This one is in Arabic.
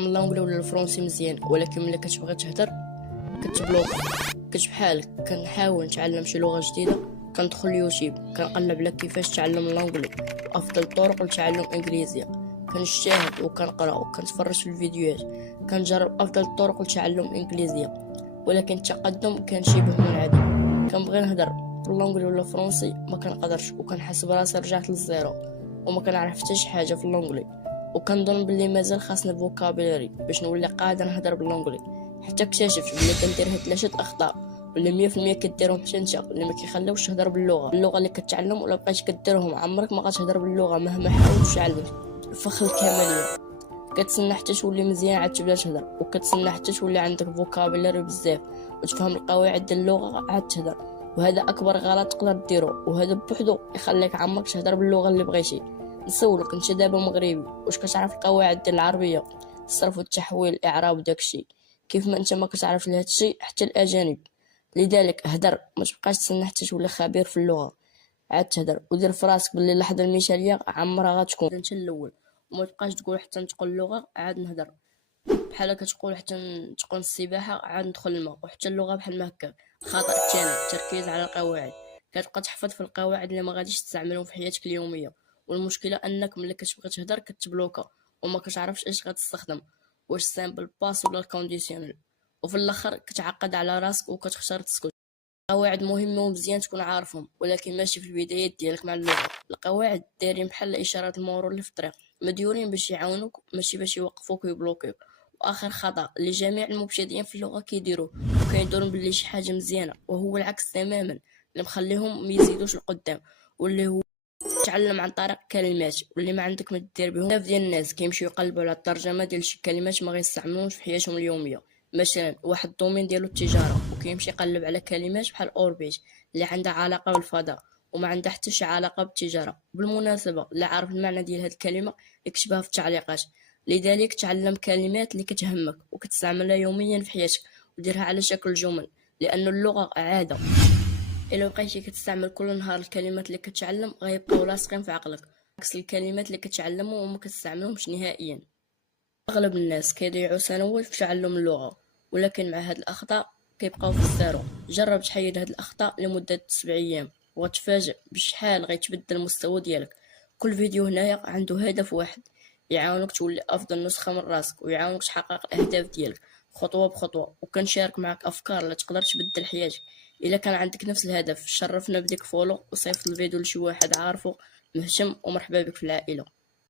كتفهم اللونجلي ولا الفرنسي مزيان، ولكن ملي كتبغي تهضر كتبلوك. كنت بحالك كنحاول نتعلم شي لغه جديده، كندخل يوتيوب كنقلب على كيفاش تعلم اللونجلي وافضل الطرق لتعلم الانجليزيه، كنجتهد وكنقرا وكنتفرج في الفيديوهات، كنجرب افضل الطرق لتعلم الانجليزيه، ولكن التقدم كان شبه منعدم. كنبغي نهضر باللونجلي ولا فرنسي ما كنقدرش، وكنحس براسي رجعت للزيرو وما كنعرف حتى شي حاجه في اللونجلي، وكنظن بلي مازال خاصني فوكابيلاري باش نولي قادر نهضر باللونجلي. حتى اكتشفت بلي كندير هاد 3 اخطاء واللي 100% كديرهم حتى انت، اللي ما كيخليوش تهضر اللغه اللي كتعلم، ولا بقيتي كديرهم عمرك ما غتهضر باللغه مهما حاولت تعلم. الفخ الكماليه، كتسنى حتى تولي مزيان عاد تبدا تهضر، وكتسنى حتى تولي عندك فوكابيلاري بزاف وتفهم القواعد ديال اللغه عاد تهضر، وهذا اكبر غلط تقدر ديرو، وهذا بوحدو يخليك عمرك تهضر باللغه اللي بغيتي. نسولك انت دابا مغربي، واش كتعرف القواعد ديال العربيه، الصرف والتحويل الاعراب وداكشي؟ كيف ما انت ما كتعرف لهادشي حتى الاجانب. لذلك هدر، ما تبقاش تسنى حتى تولي خبير في اللغه، عاد تهدر ودير فراسك باللي اللحظه المثاليه عمرها غتكون انت الاول، وما تبقاش تقول حتى نتقن اللغه عاد نهضر، بحال كتقول حتى نتقن السباحه عاد ندخل الماء، وحتى اللغه بحال ما هكا. الخطا الثاني التركيز على القواعد، كتبقى تحفظ في القواعد اللي ما غاديش تستعملهم في حياتك اليوميه، والمشكله انك ملي كتبغي تهضر كتبلوكا وما كتعرفش ايش غتستخدم، واش سامبل باس ولا الكونديسيونيل، وفي الاخر كتعقد على راسك وكتختار تسكت. قواعد مهمه ومزيان تكون عارفهم، ولكن ماشي في البدايات ديالك مع اللغه. القواعد دايرين بحال اشارات المرور اللي في الطريق، مديورين باش يعاونوك ماشي باش يوقفوك ويبلوكيوك. واخر خطا اللي جميع المبتدئين في اللغه كيديروه وكيظنوا باللي شي حاجه مزيانه، وهو العكس تماما اللي مخليهم ما يزيدوش لقدام، واللي هو تعلم عن طريق كلمات واللي ما عندك ما دير بهم. بزاف ديال الناس كيمشيو يقلبوا على الترجمه ديال شي كلمات ما غيستعملوش في حياتهم اليوميه. مثلا واحد الدومين ديالو التجاره وكيمشي يقلب على كلمات بحال اوربيت اللي عندها علاقه بالفضاء وما عندها حتى شي علاقه بالتجاره. بالمناسبه اللي عارف المعنى ديال هاد الكلمه يكتبها في التعليقات. لذلك تعلم كلمات اللي كتهمك وكتستعملها يوميا في حياتك، وديرها على شكل جمل، لان اللغه عاده. الا بقيتي كتستعمل كل نهار الكلمات اللي كتعلم غيبقاو لاصقين في عقلك، عكس الكلمات اللي كتعلمهم وما كتستعملهمش نهائيا. اغلب الناس كيضيعوا سنوات في تعلم اللغه، ولكن مع هاد الاخطاء كيبقاو في الزيرو. جرب تحيد هاد الاخطاء لمده 7 ايام وغتفاجئ بشحال غيتبدل المستوى ديالك. كل فيديو هنايا عنده هدف واحد، يعاونك تولي افضل نسخه من راسك ويعاونك تحقق الاهداف ديالك خطوه بخطوه، وكنشارك معك افكار اللي تقدر تبدل حياتك. الا كان عندك نفس الهدف شرفنا بديك فولو وصيفط الفيديو لشي واحد عارفه مهتم، ومرحبا بك في العائله.